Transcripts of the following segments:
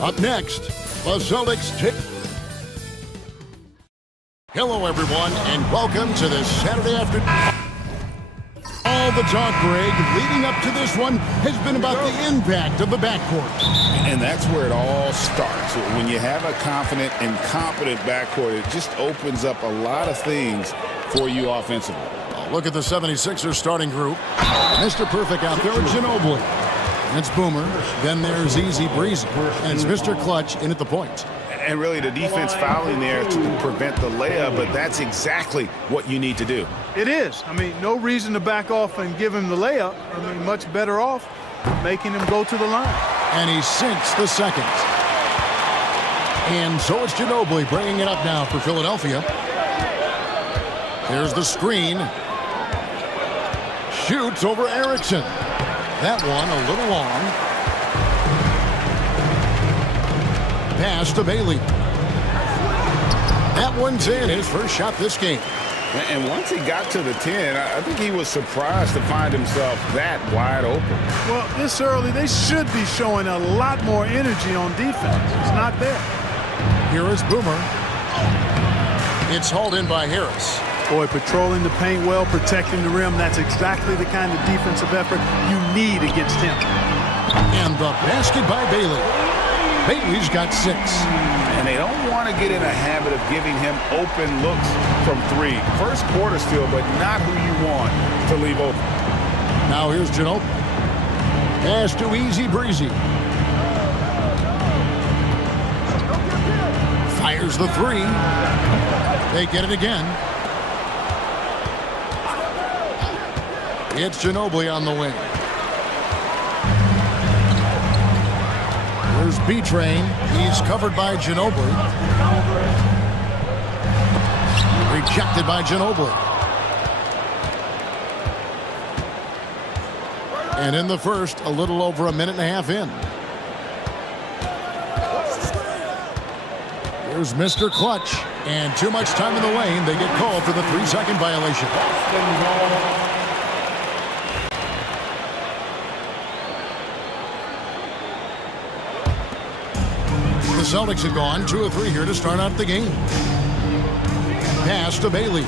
Up next, the Celtics take. Hello, everyone, and welcome to this Saturday afternoon. All the talk, Greg, leading up to this one has been about the impact of the backcourt. And that's where it all starts. When you have a confident and competent backcourt, it just opens up a lot of things for you offensively. Look at the 76ers starting group. Mr. Perfect out there with Ginobili. That's Boomer. Then there's Easy Breezy. And it's Mr. Clutch in at the point. And really the defense fouling there to prevent the layup, but that's exactly what you need to do. It is. I mean, no reason to back off and give him the layup. I mean, much better off making him go to the line. And he sinks the second. And so it's Ginobili bringing it up now for Philadelphia. Here's the screen. Shoots over Erickson. That one a little long. Pass to Bailey. That one's in, his first shot this game. And once he got to the 10, I think he was surprised to find himself that wide open. Well, this early, they should be showing a lot more energy on defense. It's not there. Here is Boomer. It's hauled in by Harris. Boy, patrolling the paint well, protecting the rim, that's exactly the kind of defensive effort you need against him. And the basket by Bailey. Bailey's got 6. And they don't want to get in a habit of giving him open looks from 3. First quarter still, but not who you want to leave open. Now here's Ginobili. Pass to Easy Breezy. Fires the 3. They get it again. It's Ginobili on the wing. There's B-Train. He's covered by Ginobili. Rejected by Ginobili. And in the first, a little over a minute and a half in. Here's Mr. Clutch. And too much time in the lane. They get called for the 3-second violation. The Celtics have gone 2 of 3 here to start out the game. Pass to Bailey.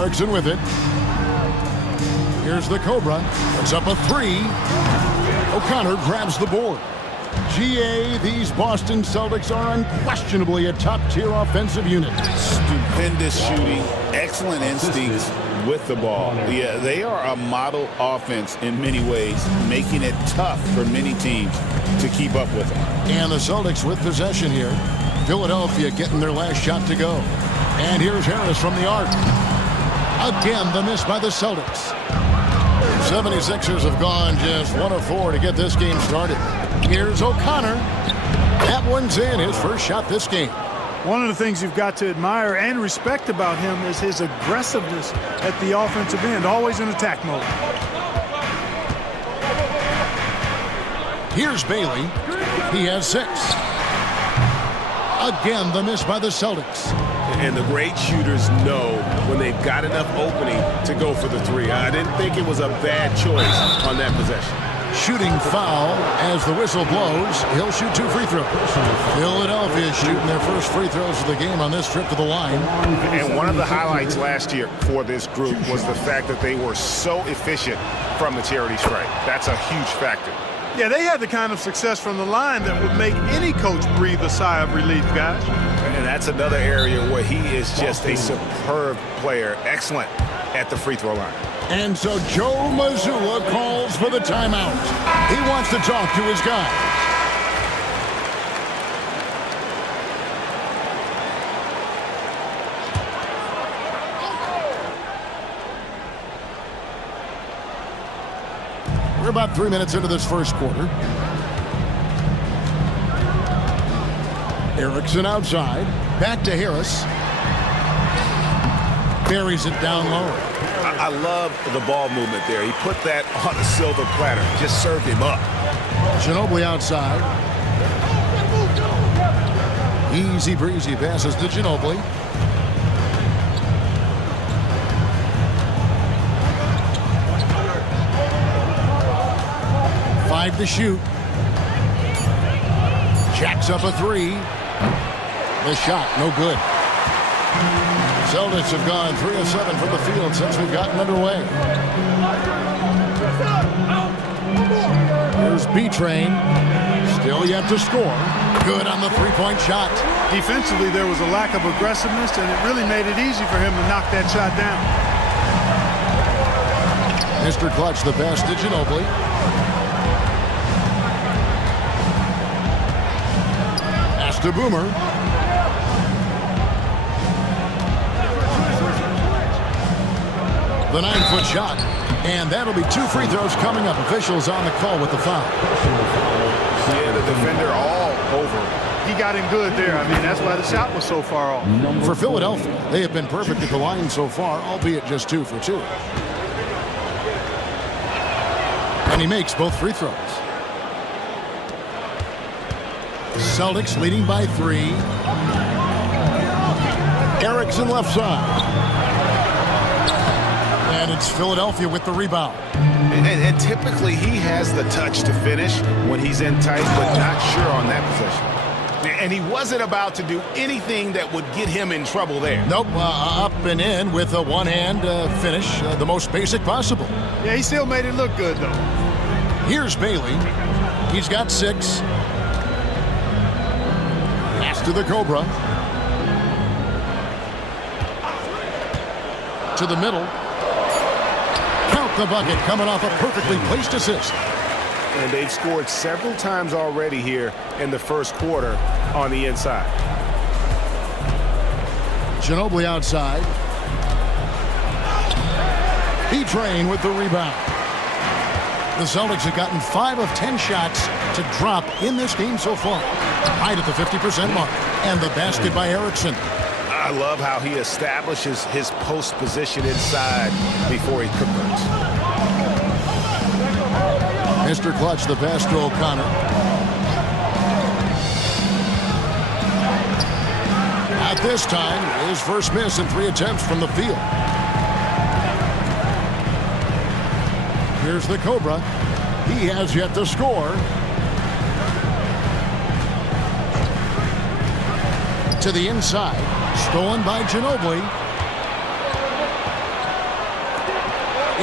Erickson with it. Here's the Cobra. Puts up a 3. O'Connor grabs the board. GA, these Boston Celtics are unquestionably a top-tier offensive unit. Stupendous shooting, excellent instincts with the ball. Yeah, they are a model offense in many ways, making it tough for many teams to keep up with them. And the Celtics with possession here. Philadelphia getting their last shot to go. And here's Harris from the arc. Again, the miss by the Celtics. 76ers have gone just 1 of 4 to get this game started. Here's O'Connor. That one's in, his first shot this game. One of the things you've got to admire and respect about him is his aggressiveness at the offensive end, always in attack mode. Here's Bailey. He has 6. Again, the miss by the Celtics. And the great shooters know when they've got enough opening to go for the 3. I didn't think it was a bad choice on that possession. Shooting foul as the whistle blows. He'll shoot 2 free throws. Philadelphia shooting their first free throws of the game on this trip to the line. And one of the highlights last year for this group was the fact that they were so efficient from the charity stripe. That's a huge factor. Yeah, they had the kind of success from the line that would make any coach breathe a sigh of relief, guys. And that's another area where he is just a superb player, excellent at the free throw line. And so Joe Mazzulla calls for the timeout. He wants to talk to his guys. We're about 3 minutes into this first quarter. Erickson outside. Back to Harris. Buries it down low. I love the ball movement there. He put that on a silver platter. Just served him up. Ginobili outside. Easy breezy passes to Ginobili. Five to shoot. Jacks up a three. The shot, no good. Celtics have gone 3 of 7 from the field since we've gotten underway. Here's B-Train. Still yet to score. Good on the three-point shot. Defensively, there was a lack of aggressiveness, and it really made it easy for him to knock that shot down. Mr. Clutch, the pass to Ginobili. Pass to Boomer. The 9-foot shot. And that'll be 2 free throws coming up. Officials on the call with the foul. Yeah, the defender all over. He got him good there. I mean, that's why the shot was so far off. For Philadelphia, they have been perfect at the line so far, albeit just 2 for 2. And he makes both free throws. Celtics leading by 3. Erickson left side. And it's Philadelphia with the rebound. And typically he has the touch to finish when he's in tight, but not sure on that possession. And he wasn't about to do anything that would get him in trouble there. Nope, up and in with a one-hand finish, the most basic possible. Yeah, he still made it look good, though. Here's Bailey. He's got 6. Pass to the Cobra. To the middle. Count the bucket coming off a perfectly placed assist. And they've scored several times already here in the first quarter on the inside. Ginobili outside. B-Train with the rebound. The Celtics have gotten 5 of 10 shots to drop in this game so far. Right at the 50% mark. And the basket by Erickson. I love how he establishes his post position inside before he converts. Mr. Clutch, the pass to O'Connor. At this time, his first miss in 3 attempts from the field. Here's the Cobra. He has yet to score. To the inside. Stolen by Ginobili.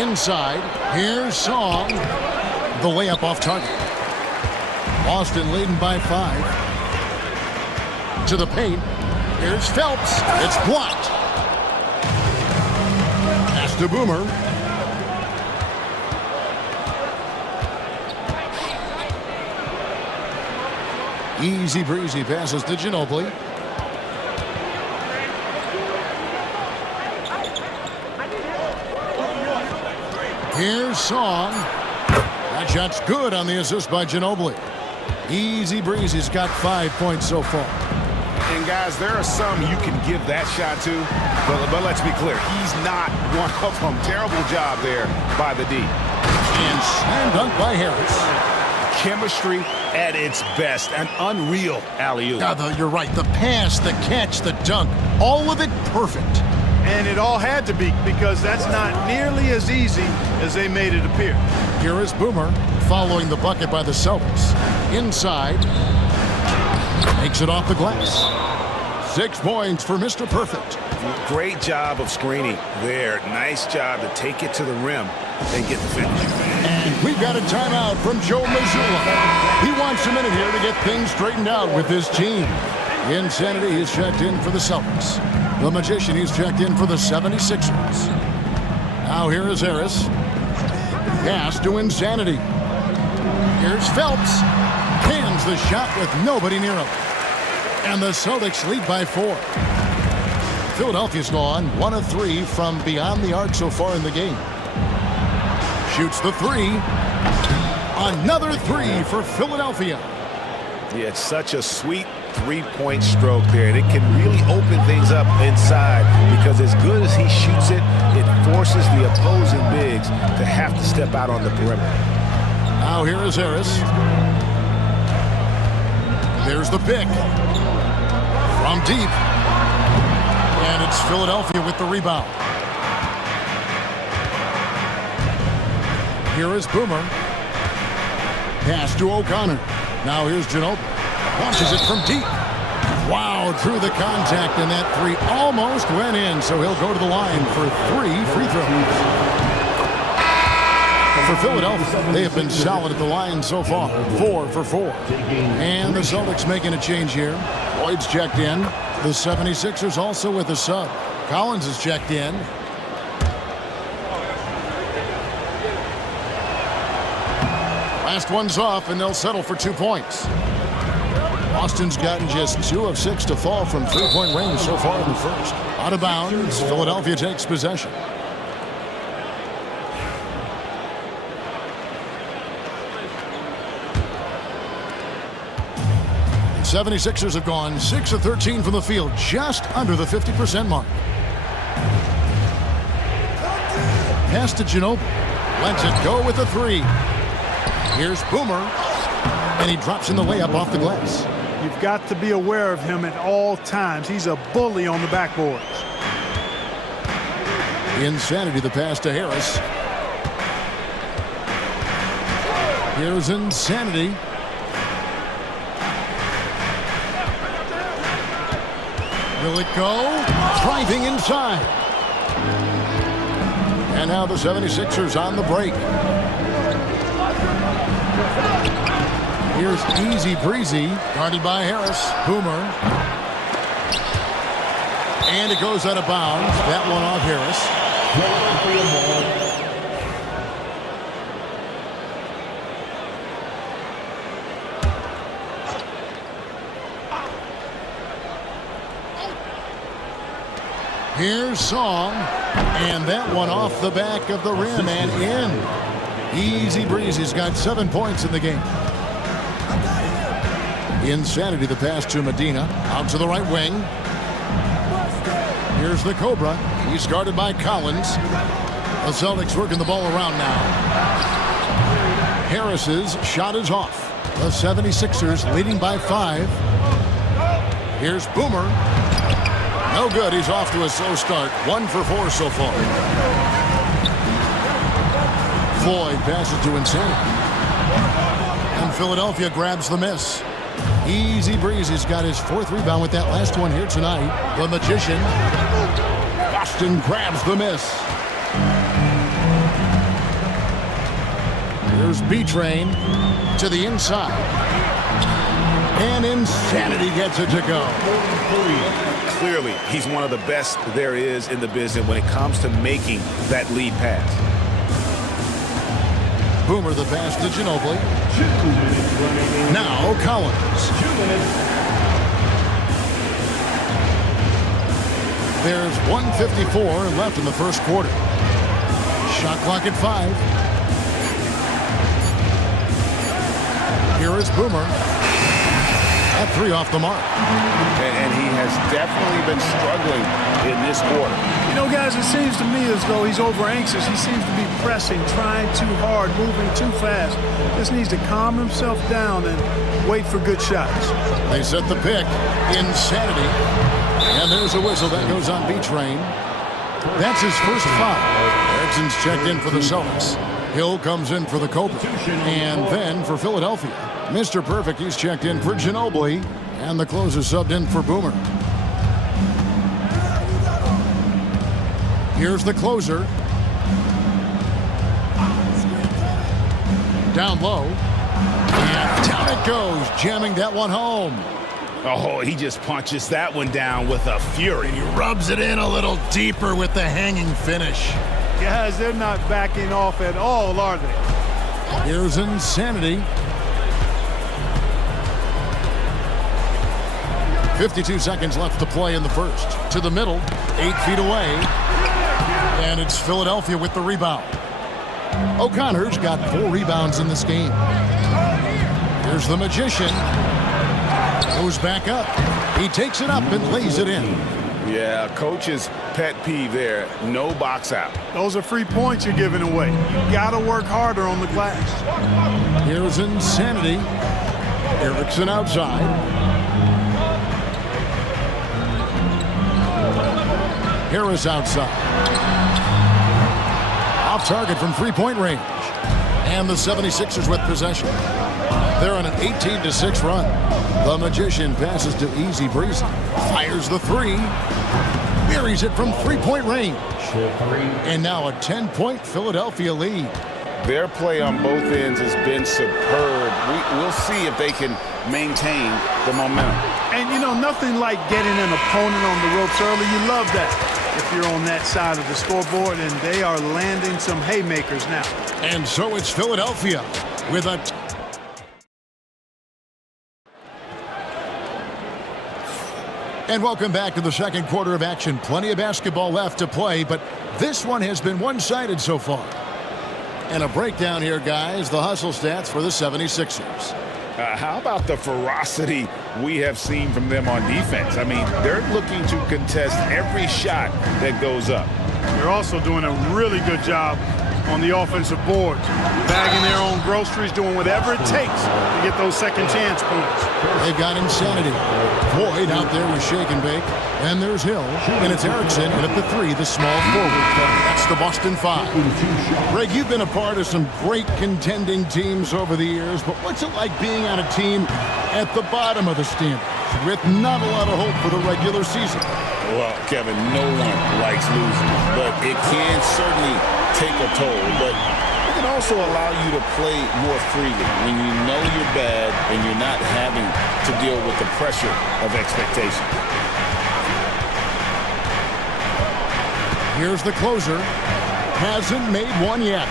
Inside. Here's Song. The layup off target. Boston leading by 5. To the paint. Here's Phelps. It's blocked. Pass to Boomer. Easy breezy passes to Ginobili. Here's Song. That shot's good on the assist by Ginobili. Easy breezy. He's got 5 points so far. And guys, there are some you can give that shot to, but let's be clear, he's not one of them. Terrible job there by the D. And slam dunk by Harris. Chemistry at its best. An unreal alley-oop. You're right. The pass, the catch, the dunk, all of it perfect. And it all had to be, because that's not nearly as easy as they made it appear. Here is Boomer following the bucket by the Celtics. Inside. Makes it off the glass. 6 points for Mr. Perfect. Great job of screening there. Nice job to take it to the rim and get the finish. And we've got a timeout from Joe Mazzulla. He wants a minute here to get things straightened out with his team. Insanity is checked in for the Celtics. The Magician is checked in for the 76ers. Now here is Harris. Pass to Insanity. Here's Phelps. Hands the shot with nobody near him. And the Celtics lead by 4. Philadelphia's gone 1 of 3 from beyond the arc so far in the game. Shoots the 3. Another 3 for Philadelphia. Yeah, it's such a sweet three-point stroke there, and it can really open things up inside, because as good as he shoots it, it forces the opposing bigs to have to step out on the perimeter. Now here is Harris. There's the pick. From deep. And it's Philadelphia with the rebound. Here is Boomer. Pass to O'Connor. Now here's Ginobili. Launches it from deep. Wow, through the contact, and that three almost went in, so he'll go to the line for 3 free throws. For Philadelphia, they have been solid at the line so far, 4 for 4. And the Celtics making a change here. Lloyd's checked in. The 76ers also with a sub. Collins is checked in. Last one's off, and they'll settle for 2 points. Boston's gotten just 2 of 6 to fall from three-point range so far in the first. Out of bounds, Philadelphia takes possession. The 76ers have gone 6 of 13 from the field, just under the 50% mark. Pass to Ginobili. Lets it go with a 3. Here's Boomer, and he drops in the layup off the glass. You've got to be aware of him at all times. He's a bully on the backboards. Insanity, the pass to Harris. Here's Insanity. Will it go? Driving inside. And now the 76ers on the break. Here's Easy Breezy, guarded by Harris. Boomer. And it goes out of bounds. That one off Harris. Here's Song, and that one off the back of the rim and in. Easy Breezy's got 7 points in the game. Insanity, the pass to Medina, out to the right wing. Here's the Cobra. He's guarded by Collins. The Celtics working the ball around now. Harris's shot is off. The 76ers leading by 5. Here's Boomer. No good. He's off to a slow start. 1 for 4 so far. Floyd passes to Insanity. And Philadelphia grabs the miss. Easy Breezy's got his 4th rebound with that last one here tonight. The Magician. Boston grabs the miss. Here's B-Train to the inside. And Insanity gets it to go. Clearly, he's one of the best there is in the business when it comes to making that lead pass. Boomer, the pass to Ginobili. Now Collins. There's 1:54 left in the first quarter. Shot clock at 5. Here is Boomer. That 3 off the mark. And he has definitely been struggling in this quarter. You know, guys, it seems to me as though he's over-anxious. He seems to be pressing, trying too hard, moving too fast. Just needs to calm himself down and wait for good shots. They set the pick. Insanity. And there's a whistle that goes on B-Train. That's his first foul. Erickson's checked in for the Celtics. Hill comes in for the Cobra. And then for Philadelphia, Mr. Perfect, he's checked in for Ginobili. And the closer subbed in for Boomer. Here's the closer. Down low. And down it goes, jamming that one home. Oh, he just punches that one down with a fury. He rubs it in a little deeper with the hanging finish. Guys, they're not backing off at all, are they? Here's Insanity. 52 seconds left to play in the first. To the middle, 8 feet away. And it's Philadelphia with the rebound. O'Connor's got 4 rebounds in this game. Here's the Magician. Goes back up. He takes it up and lays it in. Yeah, coach's pet peeve there. No box out. Those are free points you're giving away. You got to work harder on the glass. Here's Insanity. Erickson outside. Harris outside. Off target from 3-point range. And the 76ers with possession. They're on an 18-6 run. The Magician passes to Easy Breezy. Fires the three. Buries it from three-point range. And now a 10-point Philadelphia lead. Their play on both ends has been superb. We'll see if they can maintain the momentum. And, you know, nothing like getting an opponent on the ropes early. You love that if you're on that side of the scoreboard, and they are landing some haymakers now. And so it's Philadelphia with a... And welcome back to the second quarter of action. Plenty of basketball left to play, but this one has been one-sided so far. And a breakdown here, guys. The hustle stats for the 76ers. How about the ferocity we have seen from them on defense? I mean, they're looking to contest every shot that goes up. They're also doing a really good job on the offensive boards, bagging their own groceries, doing whatever it takes to get those second chance points. They've got insanity. Floyd out there with shake and bake. And there's Hill. And it's Erickson. And at the three, the small forward. That's the Boston Five. Greg, you've been a part of some great contending teams over the years, but what's it like being on a team at the bottom of the standings with not a lot of hope for the regular season? Well, Kevin, no one likes losing, but it can certainly take a toll. But it can also allow you to play more freely when you know you're bad and you're not having to deal with the pressure of expectation. Here's the closer. Hasn't made one yet.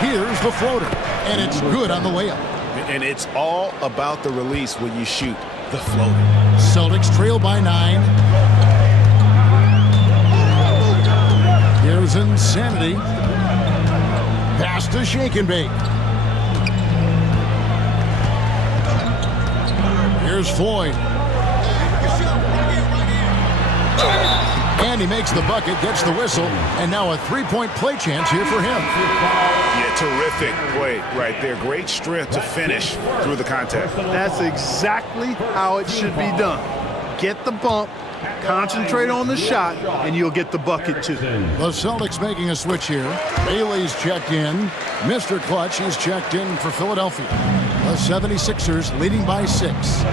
Here's the floater, and it's good on the layup. And it's all about the release when you shoot the floater. Celtics trail by 9. Here's Insanity. Pass to Shake and Bake. Here's Floyd. And he makes the bucket, gets the whistle, and now a three-point play chance here for him. Yeah, terrific play right there. Great strength to finish through the contact. That's exactly how it should be done. Get the bump, concentrate on the shot, and you'll get the bucket too. The Celtics making a switch here. Bailey's checked in. Mr. Clutch is checked in for Philadelphia. The 76ers leading by 6.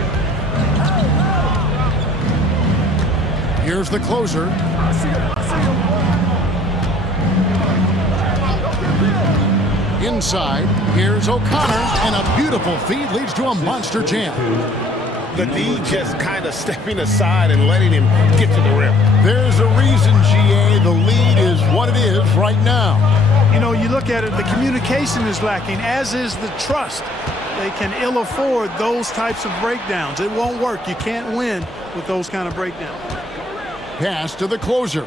Here's the closer. Inside, here's O'Connor, and a beautiful feed leads to a monster jam. The D just kind of stepping aside and letting him get to the rim. There's a reason, GA, the lead is what it is right now. You know, you look at it, the communication is lacking, as is the trust. They can ill afford those types of breakdowns. It won't work. You can't win with those kind of breakdowns. Pass to the closer.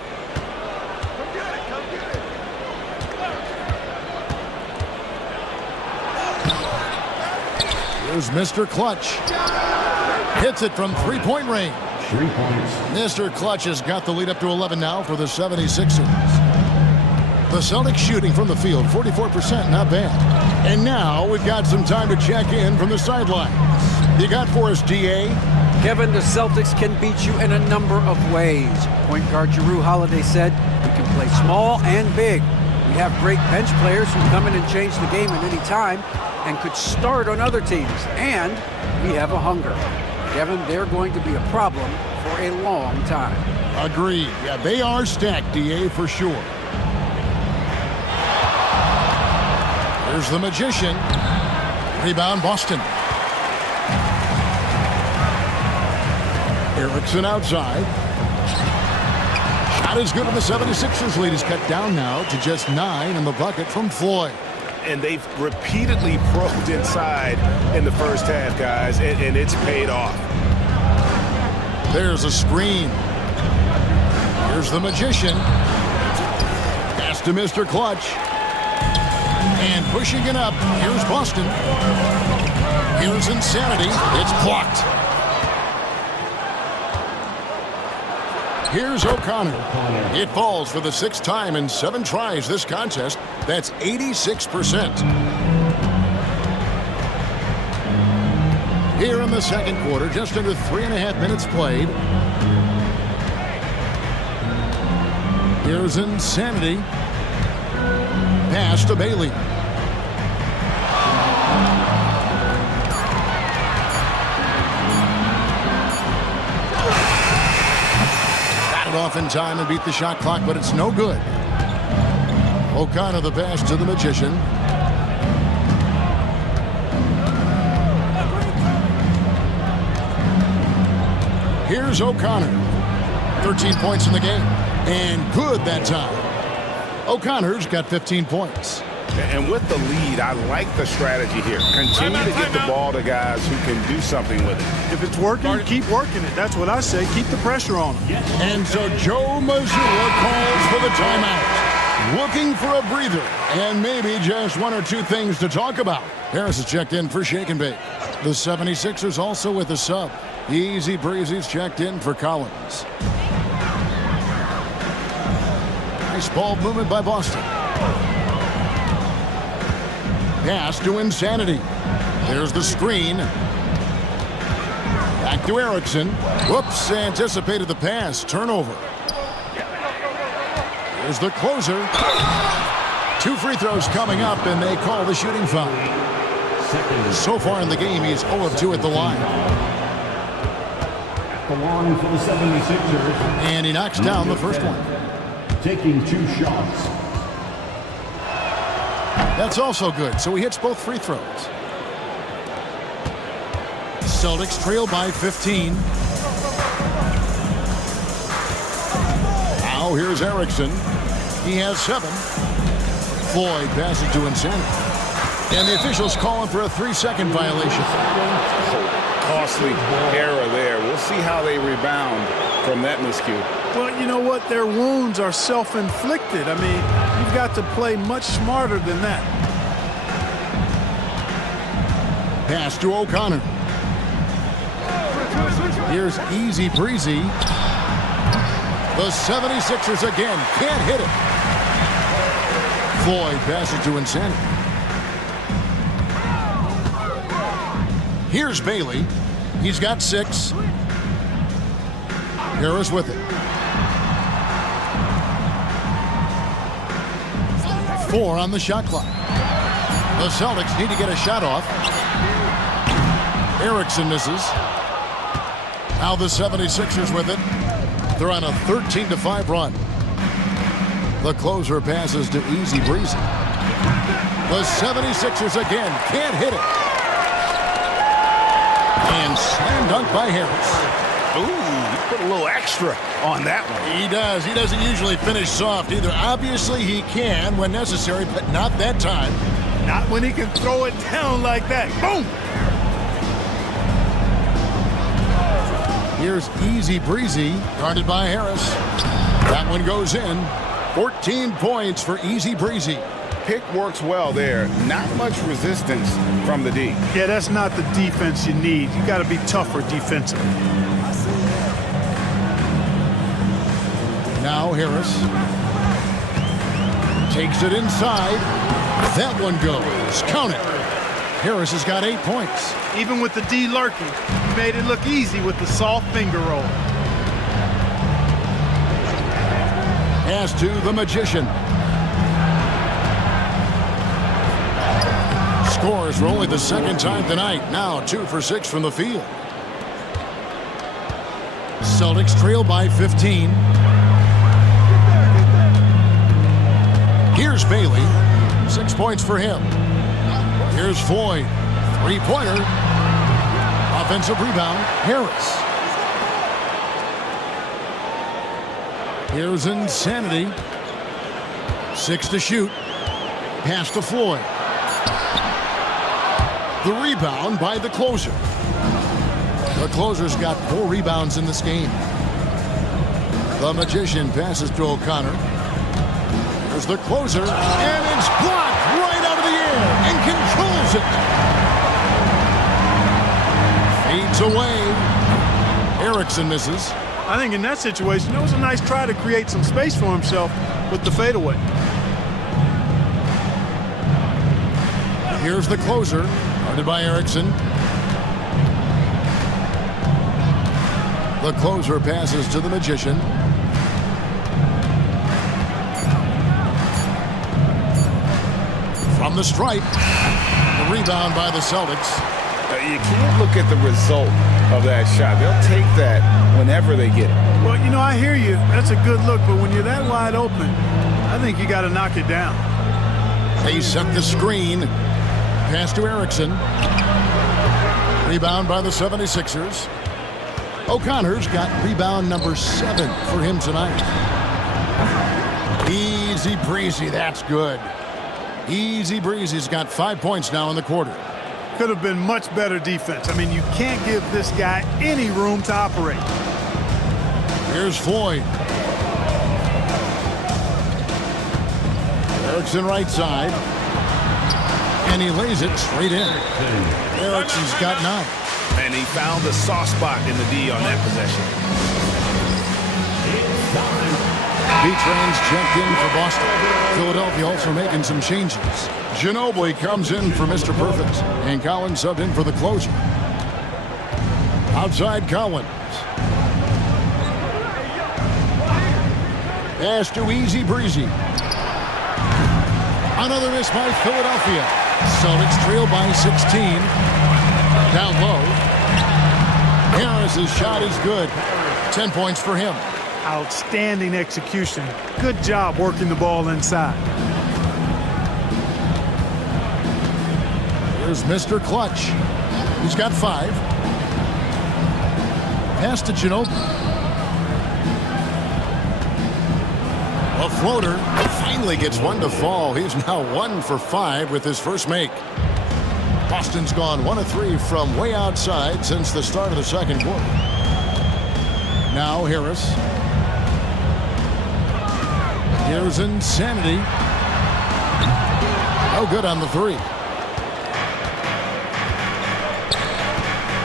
Here's Mr. Clutch. Hits it from three-point range. 3 points. Mr. Clutch has got the lead up to 11 now for the 76ers. The Celtics shooting from the field, 44%, not bad. And now we've got some time to check in from the sidelines. You got for us, DA? Kevin, the Celtics can beat you in a number of ways. Point guard Jrue Holiday said, we can play small and big. We have great bench players who come in and change the game at any time and could start on other teams. And we have a hunger. Kevin, they're going to be a problem for a long time. Agreed. Yeah, they are stacked, DA, for sure. Here's the Magician. Rebound, Boston. Erickson outside. Shot is good, and the 76ers lead is cut down now to just 9 in the bucket from Floyd. And they've repeatedly probed inside in the first half, guys, and it's paid off. There's a screen. Here's the Magician. Pass to Mr. Clutch. And pushing it up, here's Boston. Here's Insanity. It's blocked. Here's O'Connor. It falls for the 6th time in 7 tries this contest. That's 86%. Here in the second quarter, just under 3.5 minutes played. Here's Insanity. Pass to Bailey. Got it off in time and beat the shot clock, but it's no good. O'Connor the pass to the Magician. Here's O'Connor. 13 points in the game. And good that time. O'Connor's got 15 points. And with the lead, I like the strategy here. Continue to get the ball to guys who can do something with it. If it's working, keep working it. That's what I say. Keep the pressure on them. And so Joe Mazzulla calls for the timeout. Looking for a breather and maybe just one or two things to talk about. Harris is checked in for Shake and Bake. The 76ers also with a sub. Easy Breezy's checked in for Collins. Nice ball movement by Boston. Pass to Insanity. There's the screen. Back to Erickson. Whoops, anticipated the pass. Turnover. Here's the closer. 2 free throws coming up, and they call the shooting foul. So far in the game, he's 0 of 2 at the line. The line for the 76ers. And he knocks down the first one. Taking 2 shots. That's also good, so he hits both free throws. Celtics trail by 15. Now here's Erickson. He has 7. Floyd passes to Insanity. And the officials calling for a 3-second violation. Costly error there. We'll see how they rebound from that miscue. Well, you know what? Their wounds are self-inflicted. I mean, you've got to play much smarter than that. Pass to O'Connor. Here's Easy Breezy. The 76ers again can't hit it. Floyd passes to Insanity. Here's Bailey. He's got 6. Harris with it. 4 on the shot clock. The Celtics need to get a shot off. Erickson misses. Now the 76ers with it. They're on a 13-5 run. The closer passes to Easy Breezy. The 76ers again can't hit it. And slam dunk by Harris. Ooh, he put a little extra on that one. He does. He doesn't usually finish soft either. Obviously, he can when necessary, but not that time. Not when he can throw it down like that. Boom! Here's Easy Breezy, guarded by Harris. That one goes in. 14 points for Easy Breezy. Pick works well there. Not much resistance from the D. Yeah, that's not the defense you need. You got to be tougher defensively. Now Harris takes it inside. That one goes. Count it. Harris has got 8 points. Even with the D lurking, he made it look easy with the soft finger roll. Pass to the Magician. Scores for only the second time tonight. Now 2 for 6 from the field. Celtics trail by 15. Here's Bailey. 6 points for him. Here's Floyd. 3-pointer. Offensive rebound. Harris. Here's Insanity. 6 to shoot. Pass to Floyd. The rebound by the closer. The closer's got 4 rebounds in this game. The Magician passes to O'Connor. There's the closer, and it's blocked right out of the air and controls it. Fades away. Erickson misses. I think in that situation, it was a nice try to create some space for himself with the fadeaway. Here's the closer, guarded by Erickson. The closer passes to the Magician. from the stripe. The rebound by the Celtics. You can't look at the result of that shot. They'll take that whenever they get it. Well, you know, I hear you. That's a good look, but when you're that wide open, I think you got to knock it down. They set the screen. Pass to Erickson. Rebound by the 76ers. O'Connor's got rebound number 7 for him tonight. Easy breezy, that's good. Easy breezy's got 5 points now in the quarter. Could have been much better defense. I mean, you can't give this guy any room to operate. Here's Floyd. Erickson right side. And he lays it straight in. Erickson's got 9. And he found the soft spot in the D on that possession. B-Train's checked in for Boston. Philadelphia also making some changes. Ginobili comes in for Mr. Perfect, and Collins subbed in for the closer. Outside Collins. Pass to Easy Breezy. Another miss by Philadelphia. Celtics trail by 16. Down low. Harris's shot is good. 10 points for him. Outstanding execution. Good job working the ball inside. Here's Mr. Clutch. He's got 5. Pass to Ginobili. A floater finally gets one to fall. He's now 1 for 5 with his first make. Boston's gone 1 of 3 from way outside since the start of the second quarter. Now Harris. Here's Insanity. No good on the 3.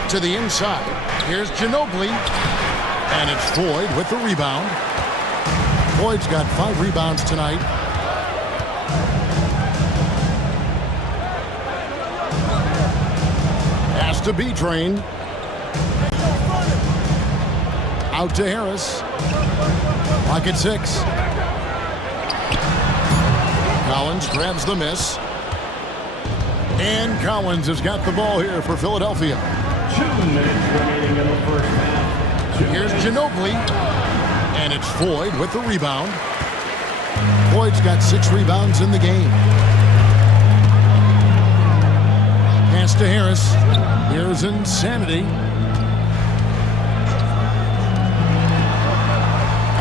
To the inside. Here's Ginobili. And it's Floyd with the rebound. Floyd's got 5 rebounds tonight. Pass to B-Train. Out to Harris. Clock at 6. Collins grabs the miss. And Collins has got the ball here for Philadelphia. 2 minutes remaining in the first half. Here's Ginobili. And it's Floyd with the rebound. Floyd's got 6 rebounds in the game. Pass to Harris. Here's Insanity.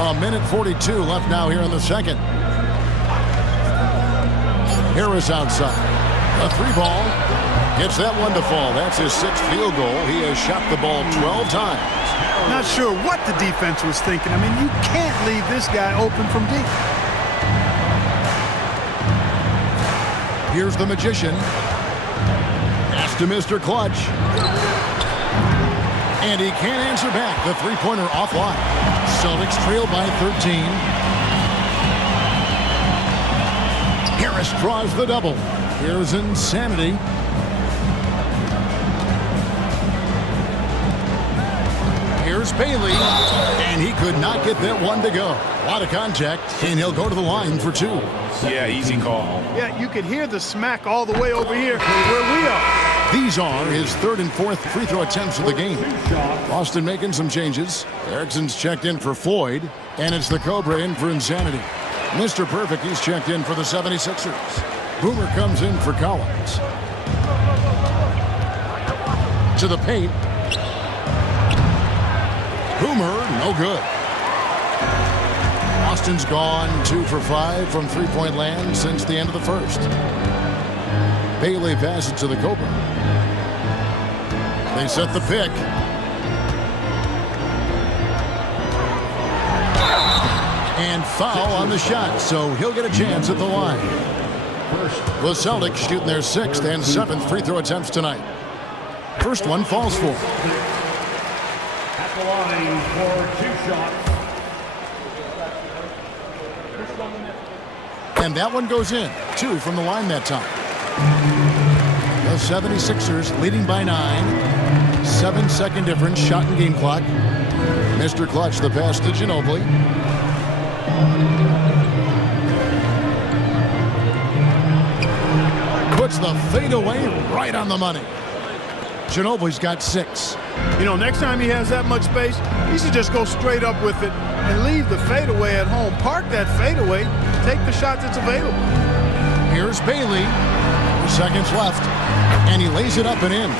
A minute 42 left now here in the second. Harris outside. A 3 ball. Gets that one to fall. That's his 6th field goal. He has shot the ball 12 times. Not sure what the defense was thinking. I mean, you can't leave this guy open from deep. Here's the Magician. Pass to Mr. Clutch. And he can't answer back. The 3-pointer offline. Celtics trail by 13. Harris draws the double. Here's Insanity. Here's Bailey. And he could not get that one to go. A lot of contact, and he'll go to the line for 2. Yeah, easy call. Yeah, you could hear the smack all the way over here where we are. These are his 3rd and 4th free throw attempts of the game. Boston making some changes. Erickson's checked in for Floyd, and it's the Cobra in for Insanity. Mr. Perfect, he's checked in for the 76ers. Boomer comes in for Collins. To the paint. Boomer, no good. Boston's gone 2 for 5 from 3-point land since the end of the first. Bailey passes to the Cobra. They set the pick. And foul on the shot, so he'll get a chance at the line. The Celtics shooting their 6th and 7th free throw attempts tonight. First one falls for. At the line for 2 shots. And that one goes in. 2 from the line that time. The 76ers leading by 9. 7-second difference, shot and game clock. Mr. Clutch, the pass to Ginobili. hits the fadeaway right on the money. Ginobili's got 6. You know, next time he has that much space, he should just go straight up with it and leave the fadeaway at home. Park that fadeaway, take the shot that's available. Here's Bailey. 4 seconds left, and he lays it up and in.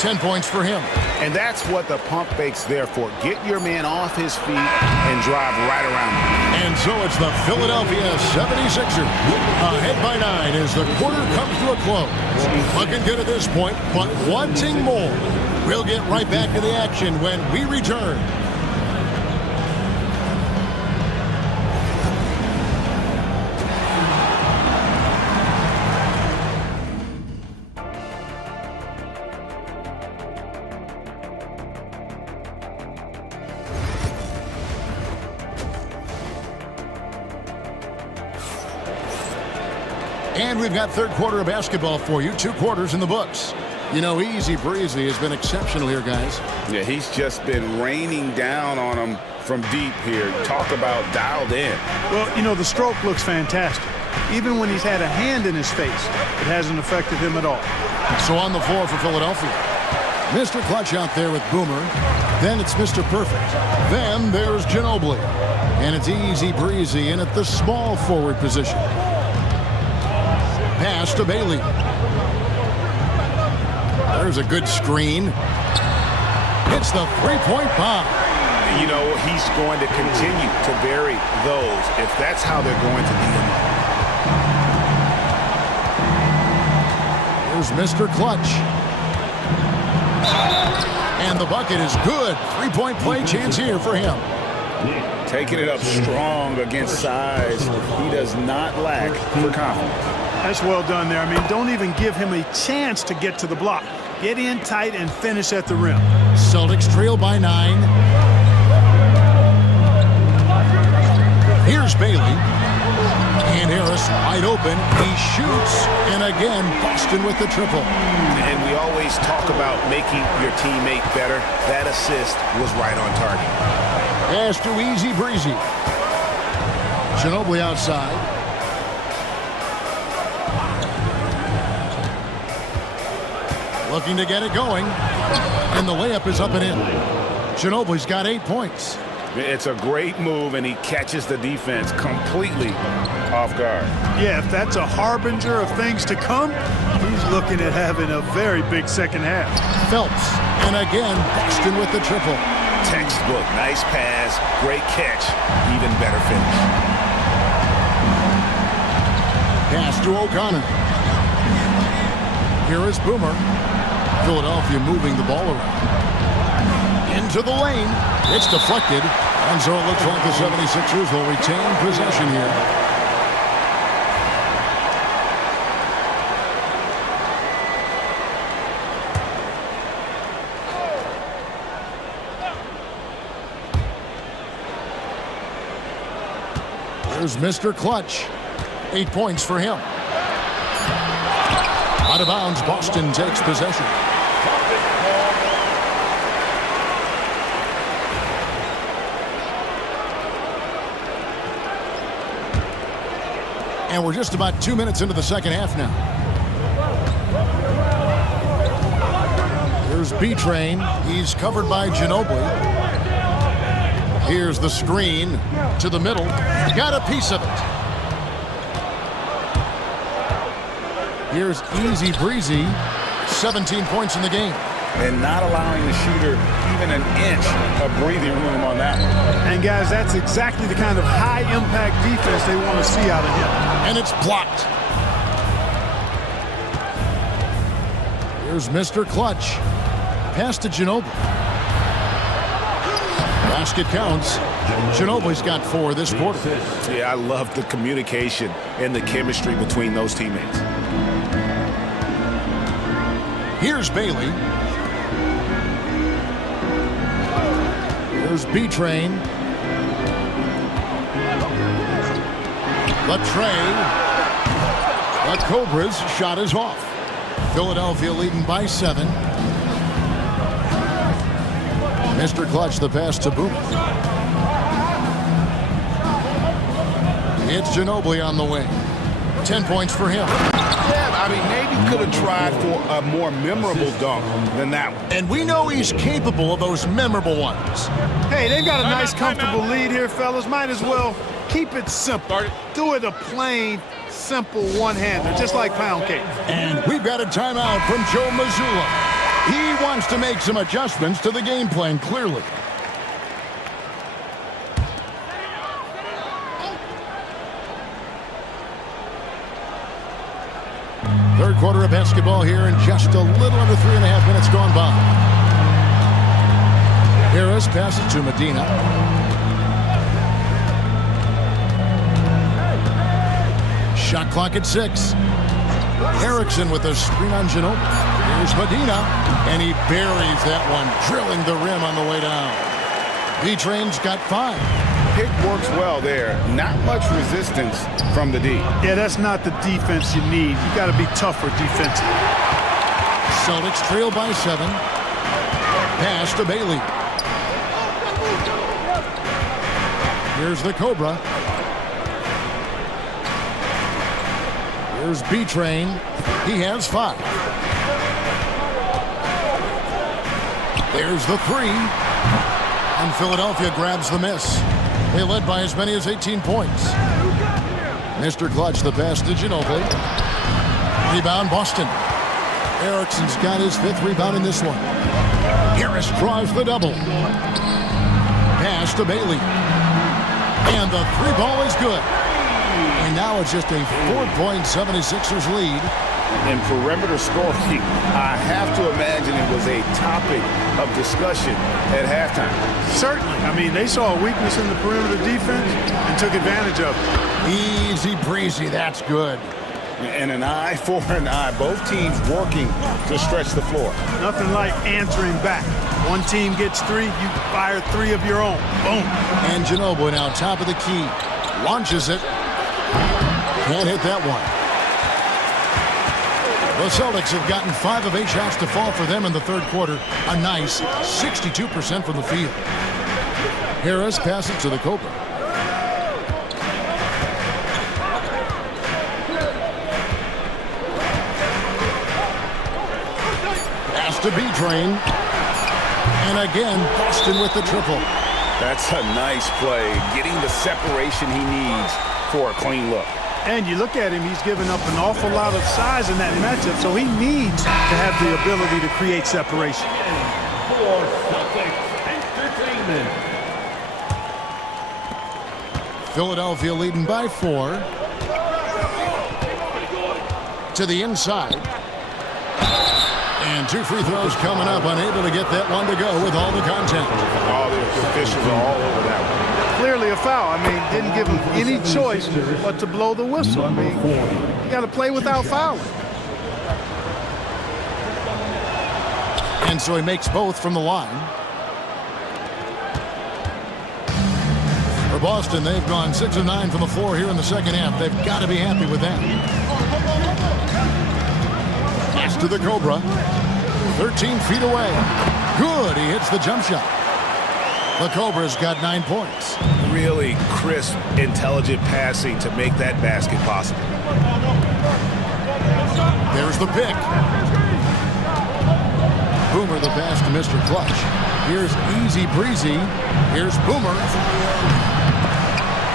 10 points for him. And that's what the pump fake's there for. Get your man off his feet and drive right around him. And so it's the Philadelphia 76ers ahead by 9 as the quarter comes to a close. Looking good at this point, but wanting more. We'll get right back to the action when we return. And we've got third quarter of basketball for you. 2 quarters in the books. You know, Easy Breezy has been exceptional here, guys. Yeah, he's just been raining down on them from deep here. Talk about dialed in. Well, you know, the stroke looks fantastic. Even when he's had a hand in his face, it hasn't affected him at all. So on the floor for Philadelphia, Mr. Clutch out there with Boomer. Then it's Mr. Perfect. Then there's Ginobili. And it's Easy Breezy in at the small forward position. Pass to Bailey. There's a good screen. It's the three-point bomb. You know, he's going to continue to vary those if that's how they're going to Here's Mr. Clutch. And the bucket is good. 3-point play chance here for him. Taking it up strong against size. He does not lack for confidence. That's well done there. I mean, don't even give him a chance to get to the block. Get in tight and finish at the rim. Celtics trail by 9. Here's Bailey. And Harris wide open. He shoots. And again, Boston with the triple. And we always talk about making your teammate better. That assist was right on target. Pass to Easy Breezy. Ginobili outside. Looking to get it going. And the layup is up and in. Ginobili's got 8 points. It's a great move, and he catches the defense completely off guard. Yeah, if that's a harbinger of things to come, he's looking at having a very big second half. Phelps. And again, Boston with the triple. Textbook. Nice pass. Great catch. Even better finish. Pass to O'Connor. Here is Boomer. Philadelphia moving the ball around. Into the lane. It's deflected. And so it looks like the 76ers will retain possession here. There's Mr. Clutch. 8 points for him. Out of bounds, Boston takes possession. And we're just about 2 minutes into the second half now. Here's B-Train. He's covered by Ginobili. Here's the screen to the middle. Got a piece of it. Here's Easy Breezy. 17 points in the game. And not allowing the shooter even an inch of breathing room on that one. And guys, that's exactly the kind of high-impact defense they want to see out of him. And it's blocked. Here's Mr. Clutch. Pass to Ginobili. Basket counts. Ginobili's got 4 this quarter. Yeah, I love the communication and the chemistry between those teammates. Here's Bailey. Here's B-Train. The tray. The Cobras shot is off. Philadelphia leading by 7. Mr. Clutch, the pass to Boom. It's Ginobili on the wing. 10 points for him. Yeah, I mean, maybe could have tried for a more memorable dunk than that one. And we know he's capable of those memorable ones. Hey, they've got a nice, comfortable lead here, fellas. Might as well keep it simple. Do it a plain, simple one-hander, just like pound cake. And we've got a timeout from Joe Mazzulla. He wants to make some adjustments to the game plan, clearly. Third quarter of basketball here, and just a little under 3.5 minutes gone by. Harris passes to Medina. Shot clock at 6. Erickson with a screen on Ginobili. Here's Medina, and he buries that one, drilling the rim on the way down. B-Train's got 5. Pick works well there. Not much resistance from the D. Yeah, that's not the defense you need. You got to be tougher defensively. Celtics trail by 7. Pass to Bailey. Here's the Cobra. Here's B-Train. He has 5. There's the 3. And Philadelphia grabs the miss. They led by as many as 18 points. Mr. Clutch, the pass to Ginobili. Rebound, Boston. Erickson's got his 5th rebound in this one. Harris draws the double. Pass to Bailey. And the 3 ball is good. And now it's just a 4-point 76ers lead. In perimeter scoring, I have to imagine it was a topic of discussion at halftime. Certainly. I mean, they saw a weakness in the perimeter defense and took advantage of it. Easy breezy, that's good. And an eye for an eye. Both teams working to stretch the floor. Nothing like answering back. One team gets 3, you fire 3 of your own. Boom. And Ginobili now top of the key. Launches it. Can't hit that one. The Celtics have gotten 5 of 8 shots to fall for them in the third quarter. A nice 62% from the field. Harris passes to the Cobra. Pass to B-Train. And again, Boston with the triple. That's a nice play. Getting the separation he needs for a clean look. And you look at him, he's given up an awful lot of size in that matchup, so he needs to have the ability to create separation. For Celtics Entertainment. Philadelphia leading by 4. To the inside. And 2 free throws coming up, unable to get that one to go with all the contact. All the officials are all over that one. Clearly a foul. I mean, didn't give him any choice but to blow the whistle. I mean, you got to play without fouling. And so he makes both from the line. For Boston, they've gone 6 of 9 from the floor here in the second half. They've got to be happy with that. Pass to the Cobra. 13 feet away. Good. He hits the jump shot. The Cobra's got 9 points. Really crisp, intelligent passing to make that basket possible. There's the pick. Boomer the pass to Mr. Clutch. Here's Easy Breezy. Here's Boomer.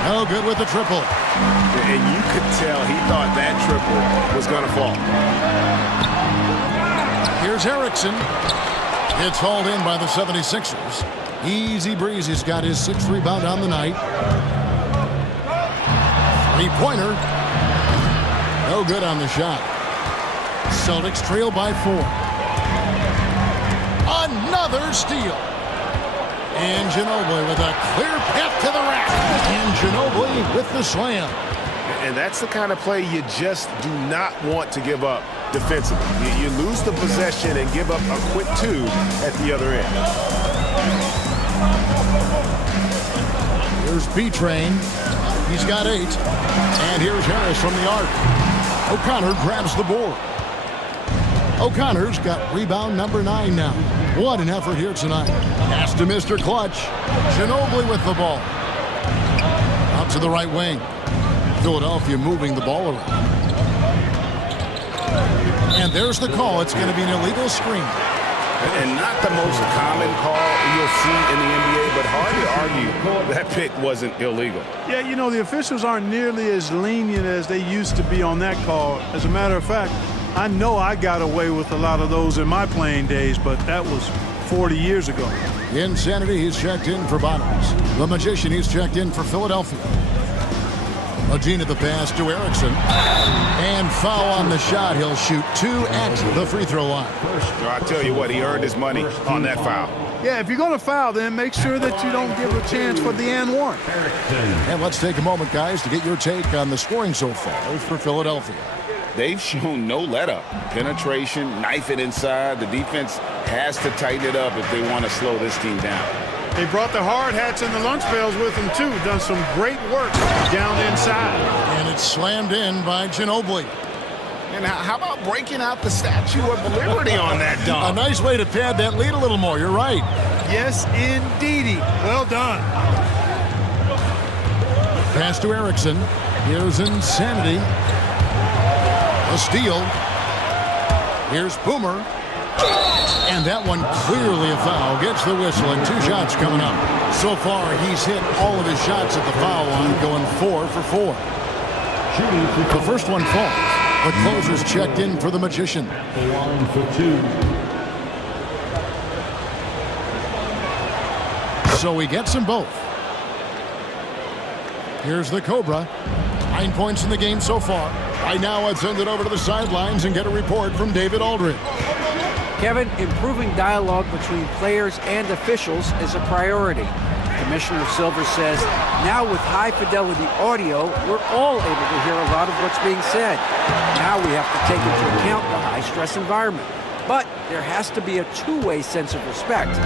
No good with the triple. And you could tell he thought that triple was going to fall. Here's Erickson. It's hauled in by the 76ers. Easy Breezy's got his 6th rebound on the night. 3-pointer. No good on the shot. Celtics trail by 4. Another steal. And Ginobili with a clear path to the rack. And Ginobili with the slam. And that's the kind of play you just do not want to give up defensively. You lose the possession and give up a quick 2 at the other end. Here's B-Train. He's got 8. And here's Harris from the arc. O'Connor grabs the board. O'Connor's got rebound number 9 now. What an effort here tonight. Pass to Mr. Clutch. Ginobili with the ball. Out to the right wing. Philadelphia moving the ball around. And there's the call. It's going to be an illegal screen. And not the most common call you'll see in the NBA, but hard to argue that pick wasn't illegal. Yeah, you know, the officials aren't nearly as lenient as they used to be on that call. As a matter of fact, I know I got away with a lot of those in my playing days, but that was 40 years ago. Insanity, he's checked in for Bottoms. The Magician, he's checked in for Philadelphia. Medina the pass to Erickson. And foul on the shot. He'll shoot 2 at the free throw line. I tell you what, he earned his money on that foul. Yeah, if you're going to foul, then make sure that you don't give a chance for the and one. And let's take a moment, guys, to get your take on the scoring so far for Philadelphia. They've shown no let-up. Penetration, knife it inside. The defense has to tighten it up if they want to slow this team down. They brought the hard hats and the lunch pails with them, too. Done some great work down inside. And it's slammed in by Ginobili. And how about breaking out the Statue of Liberty on that A dunk? nice way to pad that lead a little more. You're right. Yes, indeedy. Well done. Pass to Erickson. Here's Insanity. A steal. Here's Boomer. And that one clearly a foul. Gets the whistle and 2 shots coming up. So far, he's hit all of his shots at the foul line, going 4 for 4. The first one falls. The closer's checked in for the Magician. Line for 2. So he gets them both. Here's the Cobra. 9 points in the game so far. Right now, let's send it over to the sidelines and get a report from David Aldridge. Kevin, improving dialogue between players and officials is a priority. Commissioner Silver says, now with high-fidelity audio, we're all able to hear a lot of what's being said. Now we have to take into account the high-stress environment. But there has to be a two-way sense of respect.